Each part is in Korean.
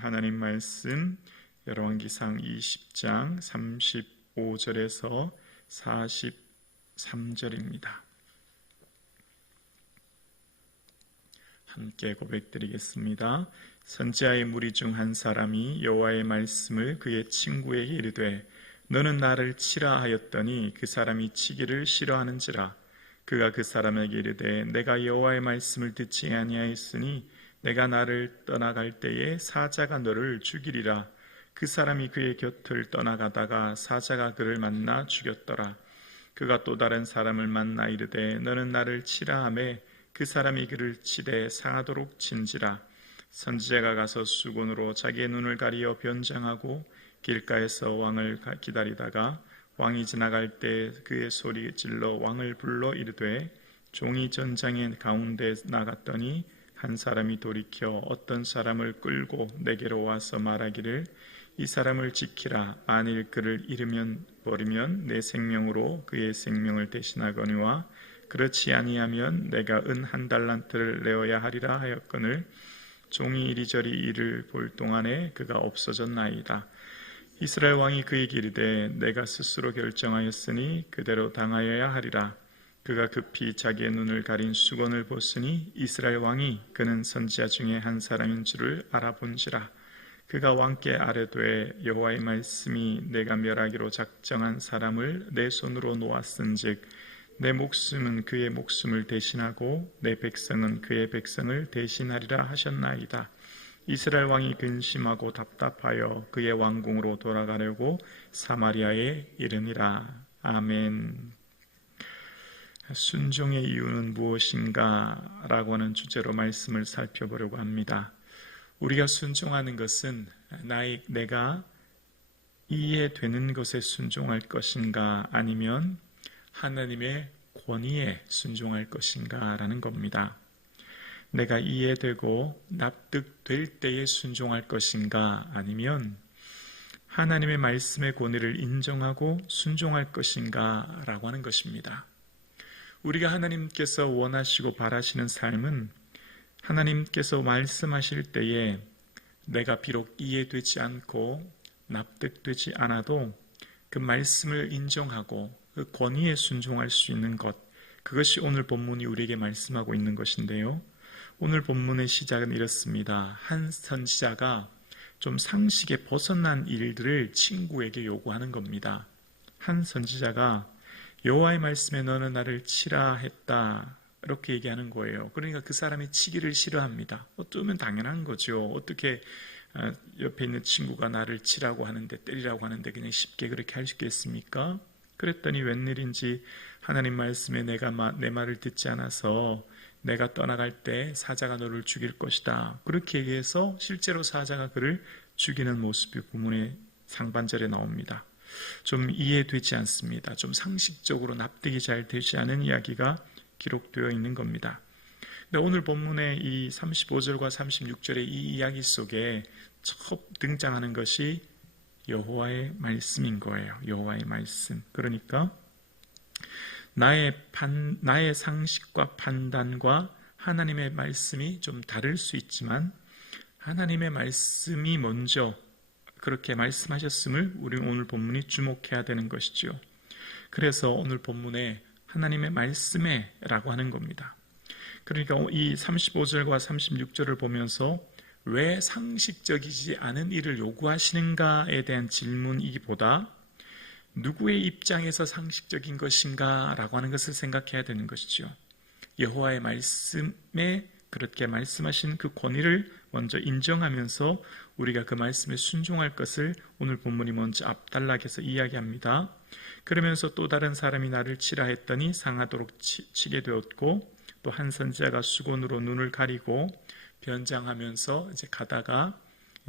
하나님 말씀 열왕기상 20장 35절에서 43절입니다. 함께 고백드리겠습니다. 선지자의 무리 중 한 사람이 여호와의 말씀을 그의 친구에게 이르되 너는 나를 치라 하였더니 그 사람이 치기를 싫어하는지라. 그가 그 사람에게 이르되 내가 여호와의 말씀을 듣지 아니하였으니 내가 나를 떠나갈 때에 사자가 너를 죽이리라. 그 사람이 그의 곁을 떠나가다가 사자가 그를 만나 죽였더라. 그가 또 다른 사람을 만나 이르되 너는 나를 치라 하매 그 사람이 그를 치되 상하도록 친지라. 선지자가 가서 수건으로 자기의 눈을 가리어 변장하고 길가에서 왕을 기다리다가 왕이 지나갈 때 그의 소리 질러 왕을 불러 이르되 종이 전장의 가운데 나갔더니 한 사람이 돌이켜 어떤 사람을 끌고 내게로 와서 말하기를 이 사람을 지키라. 만일 그를 잃으면 버리면 내 생명으로 그의 생명을 대신하거니와 그렇지 아니하면 내가 은 1달란트를 내어야 하리라 하였거늘 종이 이리저리 이를 볼 동안에 그가 없어졌나이다. 이스라엘 왕이 그에게 이르되 내가 스스로 결정하였으니 그대로 당하여야 하리라. 그가 급히 자기의 눈을 가린 수건을 벗으니 이스라엘 왕이 그는 선지자 중에 한 사람인 줄을 알아본지라. 그가 왕께 아뢰되 여호와의 말씀이 내가 멸하기로 작정한 사람을 내 손으로 놓았은즉 내 목숨은 그의 목숨을 대신하고 내 백성은 그의 백성을 대신하리라 하셨나이다. 이스라엘 왕이 근심하고 답답하여 그의 왕궁으로 돌아가려고 사마리아에 이르니라. 아멘. 순종의 이유는 무엇인가? 라고 하는 주제로 말씀을 살펴보려고 합니다. 우리가 순종하는 것은 내가 이해되는 것에 순종할 것인가 아니면 하나님의 권위에 순종할 것인가 라는 겁니다. 내가 이해되고 납득될 때에 순종할 것인가 아니면 하나님의 말씀의 권위를 인정하고 순종할 것인가 라고 하는 것입니다. 우리가 하나님께서 원하시고 바라시는 삶은 하나님께서 말씀하실 때에 내가 비록 이해되지 않고 납득되지 않아도 그 말씀을 인정하고 그 권위에 순종할 수 있는 것, 그것이 오늘 본문이 우리에게 말씀하고 있는 것인데요. 오늘 본문의 시작은 이렇습니다. 한 선지자가 좀 상식에 벗어난 일들을 친구에게 요구하는 겁니다. 한 선지자가 여호와의 말씀에 너는 나를 치라 했다 이렇게 얘기하는 거예요. 그러니까 그 사람이 치기를 싫어합니다. 어쩌면 당연한 거죠. 어떻게 옆에 있는 친구가 나를 치라고 하는데 때리라고 하는데 그냥 쉽게 그렇게 할 수 있겠습니까? 그랬더니 웬일인지 하나님 말씀에 내가 내 말을 듣지 않아서 내가 떠나갈 때 사자가 너를 죽일 것이다. 그렇게 얘기해서 실제로 사자가 그를 죽이는 모습이 본문의 상반절에 나옵니다. 좀 이해되지 않습니다. 좀 상식적으로 납득이 잘 되지 않은 이야기가 기록되어 있는 겁니다. 근데 오늘 본문의 이 35절과 36절의 이 이야기 속에 처음 등장하는 것이 여호와의 말씀인 거예요. 여호와의 말씀. 그러니까 나의 상식과 판단과 하나님의 말씀이 좀 다를 수 있지만 하나님의 말씀이 먼저 그렇게 말씀하셨음을 우리 오늘 본문이 주목해야 되는 것이죠. 그래서 오늘 본문에 하나님의 말씀에 라고 하는 겁니다. 그러니까 이 35절과 36절을 보면서 왜 상식적이지 않은 일을 요구하시는가에 대한 질문이기보다 누구의 입장에서 상식적인 것인가 라고 하는 것을 생각해야 되는 것이죠. 여호와의 말씀에 그렇게 말씀하신 그 권위를 먼저 인정하면서 우리가 그 말씀에 순종할 것을 오늘 본문이 먼저 앞단락에서 이야기합니다. 그러면서 또 다른 사람이 나를 치라 했더니 상하도록 치게 되었고 또 한 선지자가 수건으로 눈을 가리고 변장하면서 이제 가다가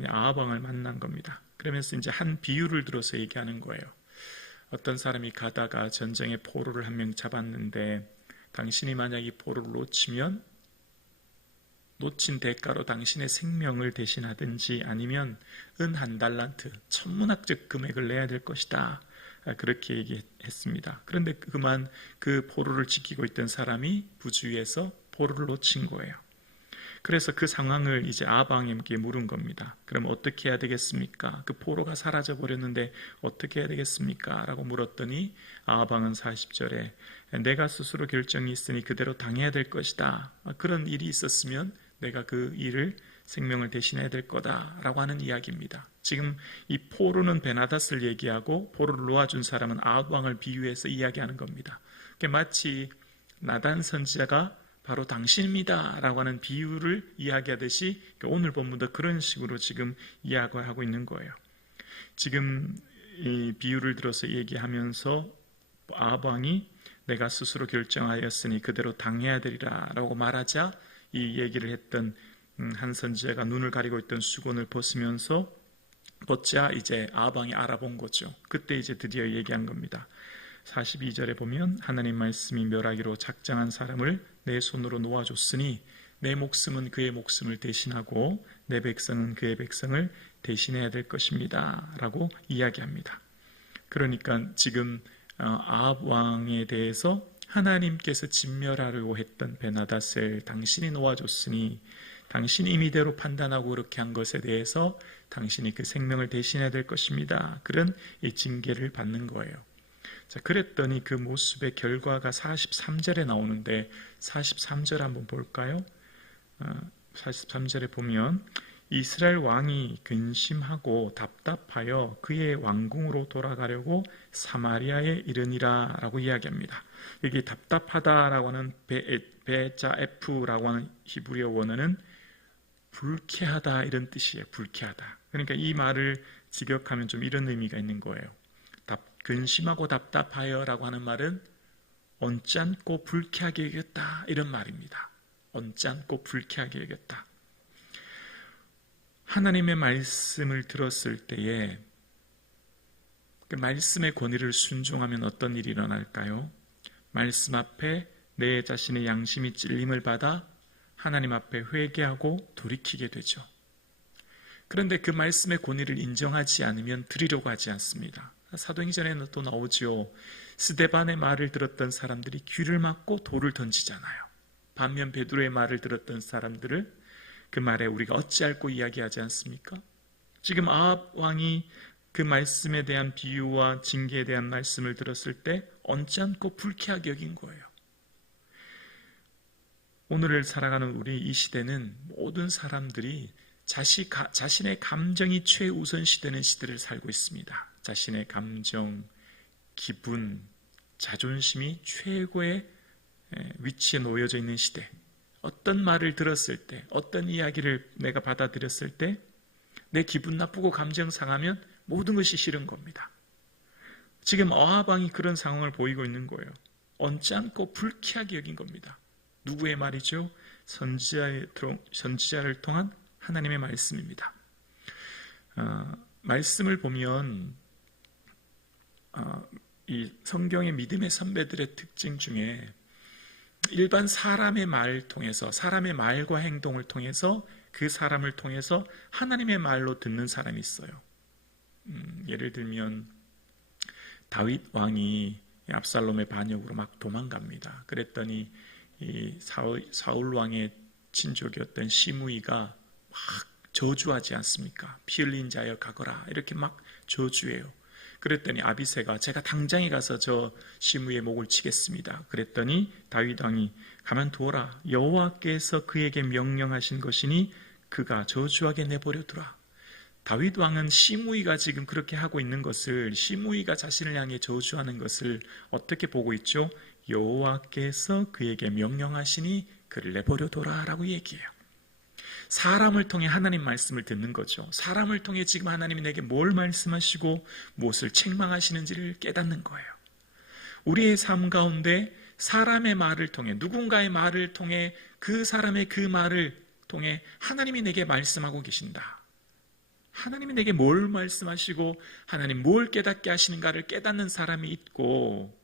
아합 왕을 만난 겁니다. 그러면서 이제 한 비유를 들어서 얘기하는 거예요. 어떤 사람이 가다가 전쟁에 포로를 한 명 잡았는데 당신이 만약 이 포로를 놓치면 놓친 대가로 당신의 생명을 대신하든지 아니면 은 1달란트, 천문학적 금액을 내야 될 것이다. 그렇게 얘기했습니다. 그런데 그만 그 포로를 지키고 있던 사람이 부주의해서 포로를 놓친 거예요. 그래서 그 상황을 이제 아합 왕에게 물은 겁니다. 그럼 어떻게 해야 되겠습니까? 그 포로가 사라져 버렸는데 어떻게 해야 되겠습니까? 라고 물었더니 아합 왕은 40절에 내가 스스로 결정이 있으니 그대로 당해야 될 것이다. 그런 일이 있었으면 내가 그 일을 생명을 대신해야 될 거다라고 하는 이야기입니다. 지금 이 포로는 베나닷을 얘기하고 포로를 놓아준 사람은 아합 왕을 비유해서 이야기하는 겁니다. 마치 나단 선지자가 바로 당신입니다 라고 하는 비유를 이야기하듯이 오늘 본문도 그런 식으로 지금 이야기하고 있는 거예요. 지금 이 비유를 들어서 얘기하면서 아합 왕이 내가 스스로 결정하였으니 그대로 당해야 되리라 라고 말하자 이 얘기를 했던 한 선지자가 눈을 가리고 있던 수건을 벗자 이제 아합 왕이 알아본 거죠. 그때 이제 드디어 얘기한 겁니다. 42절에 보면 하나님 말씀이 멸하기로 작정한 사람을 내 손으로 놓아줬으니 내 목숨은 그의 목숨을 대신하고 내 백성은 그의 백성을 대신해야 될 것입니다 라고 이야기합니다. 그러니까 지금 아합 왕에 대해서 하나님께서 진멸하려고 했던 베나닷을 당신이 놓아줬으니 당신이 임의대로 판단하고 그렇게 한 것에 대해서 당신이 그 생명을 대신해야 될 것입니다. 그런 이 징계를 받는 거예요. 자, 그랬더니 그 모습의 결과가 43절에 나오는데 43절 한번 볼까요? 43절에 보면 이스라엘 왕이 근심하고 답답하여 그의 왕궁으로 돌아가려고 사마리아에 이르니라 라고 이야기합니다. 여기 답답하다라고 하는 베자 F라고 하는 히브리어 원어는 불쾌하다 이런 뜻이에요. 불쾌하다. 그러니까 이 말을 직역하면 좀 이런 의미가 있는 거예요. 근심하고 답답하여 라고 하는 말은 언짢고 불쾌하게 여겼다 이런 말입니다. 언짢고 불쾌하게 여겼다. 하나님의 말씀을 들었을 때에 그 말씀의 권위를 순종하면 어떤 일이 일어날까요? 말씀 앞에 내 자신의 양심이 찔림을 받아 하나님 앞에 회개하고 돌이키게 되죠. 그런데 그 말씀의 권위를 인정하지 않으면 드리려고 하지 않습니다. 사도행전에는 또 나오죠. 스데반의 말을 들었던 사람들이 귀를 막고 돌을 던지잖아요. 반면 베드로의 말을 들었던 사람들을 그 말에 우리가 어찌할꼬 이야기하지 않습니까? 지금 아합 왕이 그 말씀에 대한 비유와 징계에 대한 말씀을 들었을 때 언짢고 불쾌하게 여긴 거예요. 오늘을 살아가는 우리 이 시대는 모든 사람들이 자신의 감정이 최우선시되는 시대를 살고 있습니다. 자신의 감정, 기분, 자존심이 최고의 위치에 놓여져 있는 시대. 어떤 말을 들었을 때, 어떤 이야기를 내가 받아들였을 때 내 기분 나쁘고 감정 상하면 모든 것이 싫은 겁니다. 지금 아합 왕이 그런 상황을 보이고 있는 거예요. 언짢고 불쾌하게 여긴 겁니다. 누구의 말이죠? 선지자를 통한 하나님의 말씀입니다. 말씀을 보면 이 성경의 믿음의 선배들의 특징 중에 일반 사람의 말을 통해서, 사람의 말과 행동을 통해서, 그 사람을 통해서 하나님의 말로 듣는 사람이 있어요. 예를 들면 다윗 왕이 압살롬의 반역으로 막 도망갑니다. 그랬더니 이 사울 왕의 친족이었던 시므이가 막 저주하지 않습니까? 피 흘린 자여 가거라 이렇게 막 저주해요. 그랬더니 아비새가 제가 당장에 가서 저 시므이의 목을 치겠습니다. 그랬더니 다윗 왕이 가만두어라. 여호와께서 그에게 명령하신 것이니 그가 저주하게 내버려 두라. 다윗 왕은 시므이가 지금 그렇게 하고 있는 것을, 시므이가 자신을 향해 저주하는 것을 어떻게 보고 있죠? 여호와께서 그에게 명령하시니 그를 내버려 둬라 라고 얘기해요. 사람을 통해 하나님 말씀을 듣는 거죠. 사람을 통해 지금 하나님이 내게 뭘 말씀하시고 무엇을 책망하시는지를 깨닫는 거예요. 우리의 삶 가운데 사람의 말을 통해, 누군가의 말을 통해, 그 사람의 그 말을 통해 하나님이 내게 말씀하고 계신다. 하나님이 내게 뭘 말씀하시고 하나님 뭘 깨닫게 하시는가를 깨닫는 사람이 있고,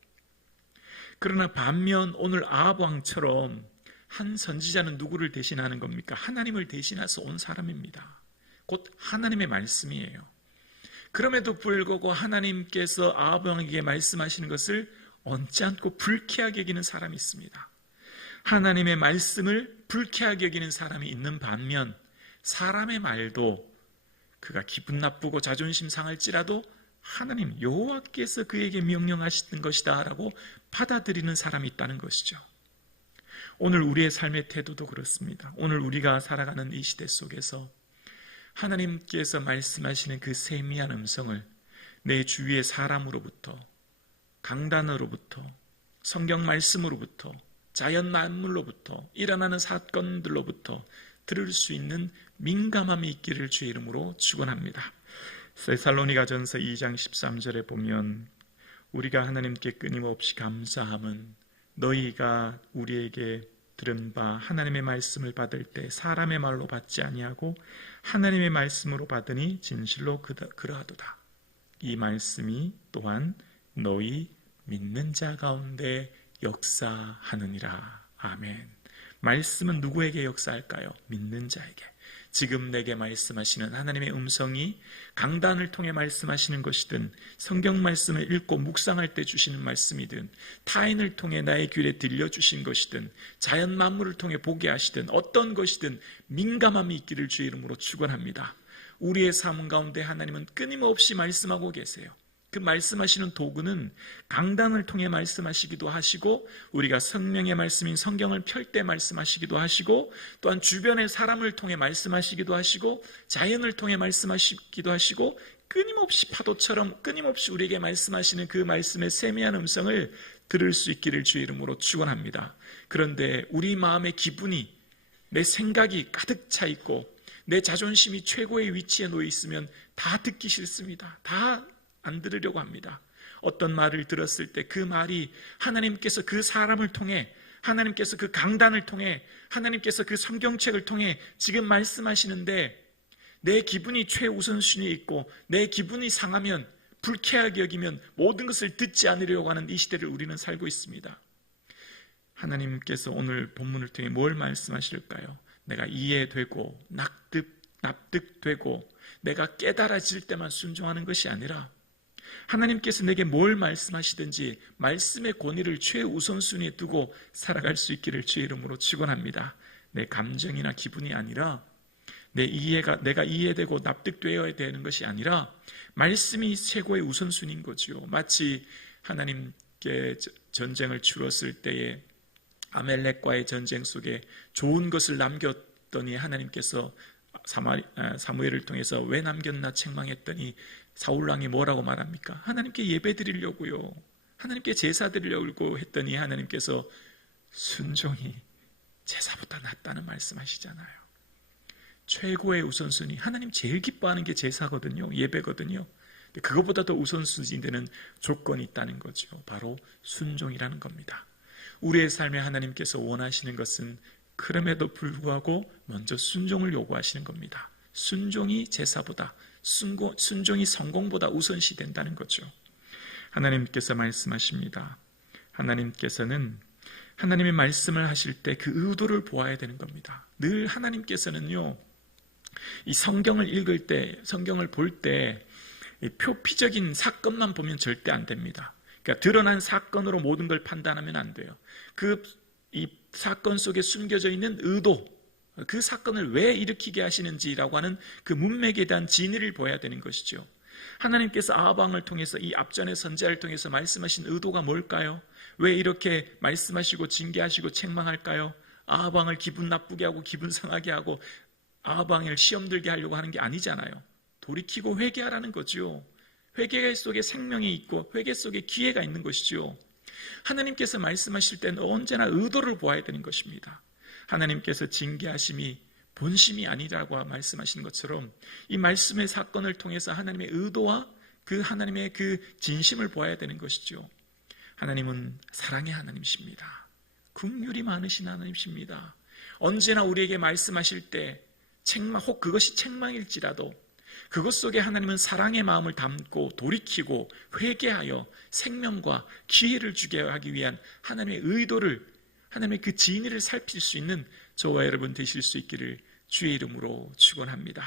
그러나 반면 오늘 아합 왕처럼 한 선지자는 누구를 대신하는 겁니까? 하나님을 대신해서 온 사람입니다. 곧 하나님의 말씀이에요. 그럼에도 불구하고 하나님께서 아합 왕에게 말씀하시는 것을 언짢고 불쾌하게 여기는 사람이 있습니다. 하나님의 말씀을 불쾌하게 여기는 사람이 있는 반면 사람의 말도 그가 기분 나쁘고 자존심 상할지라도 하나님 여호와께서 그에게 명령하시는 것이다 라고 받아들이는 사람이 있다는 것이죠. 오늘 우리의 삶의 태도도 그렇습니다. 오늘 우리가 살아가는 이 시대 속에서 하나님께서 말씀하시는 그 세미한 음성을 내 주위의 사람으로부터, 강단으로부터, 성경 말씀으로부터, 자연 만물로부터, 일어나는 사건들로부터 들을 수 있는 민감함이 있기를 주의 이름으로 축원합니다. 데살로니가전서 2장 13절에 보면 우리가 하나님께 끊임없이 감사함은 너희가 우리에게 들은 바 하나님의 말씀을 받을 때 사람의 말로 받지 아니하고 하나님의 말씀으로 받으니 진실로 그러하도다. 이 말씀이 또한 너희 믿는 자 가운데 역사하느니라. 아멘. 말씀은 누구에게 역사할까요? 믿는 자에게. 지금 내게 말씀하시는 하나님의 음성이 강단을 통해 말씀하시는 것이든 성경 말씀을 읽고 묵상할 때 주시는 말씀이든 타인을 통해 나의 귀에 들려주신 것이든 자연 만물을 통해 보게 하시든 어떤 것이든 민감함이 있기를 주의 이름으로 축원합니다. 우리의 삶 가운데 하나님은 끊임없이 말씀하고 계세요. 그 말씀하시는 도구는 강단을 통해 말씀하시기도 하시고 우리가 성령의 말씀인 성경을 펼 때 말씀하시기도 하시고 또한 주변의 사람을 통해 말씀하시기도 하시고 자연을 통해 말씀하시기도 하시고 끊임없이 파도처럼 끊임없이 우리에게 말씀하시는 그 말씀의 세미한 음성을 들을 수 있기를 주의 이름으로 축원합니다. 그런데 우리 마음의 기분이 내 생각이 가득 차 있고 내 자존심이 최고의 위치에 놓여 있으면 다 듣기 싫습니다. 다 안 들으려고 합니다. 어떤 말을 들었을 때 그 말이 하나님께서 그 사람을 통해 하나님께서 그 강단을 통해 하나님께서 그 성경책을 통해 지금 말씀하시는데 내 기분이 최우선순위에 있고 내 기분이 상하면 불쾌하게 여기면 모든 것을 듣지 않으려고 하는 이 시대를 우리는 살고 있습니다. 하나님께서 오늘 본문을 통해 뭘 말씀하실까요? 내가 이해되고 납득되고 내가 깨달아질 때만 순종하는 것이 아니라 하나님께서 내게 뭘 말씀하시든지 말씀의 권위를 최우선순위에 두고 살아갈 수 있기를 주의 이름으로 축원합니다. 내 감정이나 기분이 아니라 내가 이해되고 납득되어야 되는 것이 아니라 말씀이 최고의 우선순위인 거지요. 마치 하나님께 전쟁을 치렀을 때에 아멜렉과의 전쟁 속에 좋은 것을 남겼더니 하나님께서 사무엘을 통해서 왜 남겼나 책망했더니 사울왕이 뭐라고 말합니까? 하나님께 예배 드리려고요. 하나님께 제사 드리려고 했더니 하나님께서 순종이 제사보다 낫다는 말씀하시잖아요. 최고의 우선순위, 하나님 제일 기뻐하는 게 제사거든요. 예배거든요. 그것보다 더 우선순위 되는 조건이 있다는 거죠. 바로 순종이라는 겁니다. 우리의 삶에 하나님께서 원하시는 것은 그럼에도 불구하고 먼저 순종을 요구하시는 겁니다. 순종이 제사보다, 순종이 성공보다 우선시 된다는 거죠. 하나님께서 말씀하십니다. 하나님께서는 하나님의 말씀을 하실 때 그 의도를 보아야 되는 겁니다. 늘 하나님께서는요, 이 성경을 읽을 때, 성경을 볼 때 표피적인 사건만 보면 절대 안 됩니다. 그러니까 드러난 사건으로 모든 걸 판단하면 안 돼요. 이 사건 속에 숨겨져 있는 의도, 그 사건을 왜 일으키게 하시는지라고 하는 그 문맥에 대한 진위를 보아야 되는 것이죠. 하나님께서 아합왕을 통해서 이 앞전의 선지자를 통해서 말씀하신 의도가 뭘까요? 왜 이렇게 말씀하시고 징계하시고 책망할까요? 아합왕을 기분 나쁘게 하고 기분 상하게 하고 아합왕을 시험 들게 하려고 하는 게 아니잖아요. 돌이키고 회개하라는 거죠. 회개 속에 생명이 있고 회개 속에 기회가 있는 것이죠. 하나님께서 말씀하실 때는 언제나 의도를 보아야 되는 것입니다. 하나님께서 징계하심이 본심이 아니라고 말씀하시는 것처럼 이 말씀의 사건을 통해서 하나님의 의도와 그 하나님의 그 진심을 보아야 되는 것이죠. 하나님은 사랑의 하나님이십니다. 긍휼이 많으신 하나님이십니다. 언제나 우리에게 말씀하실 때 혹 그것이 책망일지라도 그것 속에 하나님은 사랑의 마음을 담고 돌이키고 회개하여 생명과 기회를 주게 하기 위한 하나님의 의도를, 하나님의 그 진리를 살필 수 있는 저와 여러분 되실 수 있기를 주의 이름으로 축원합니다.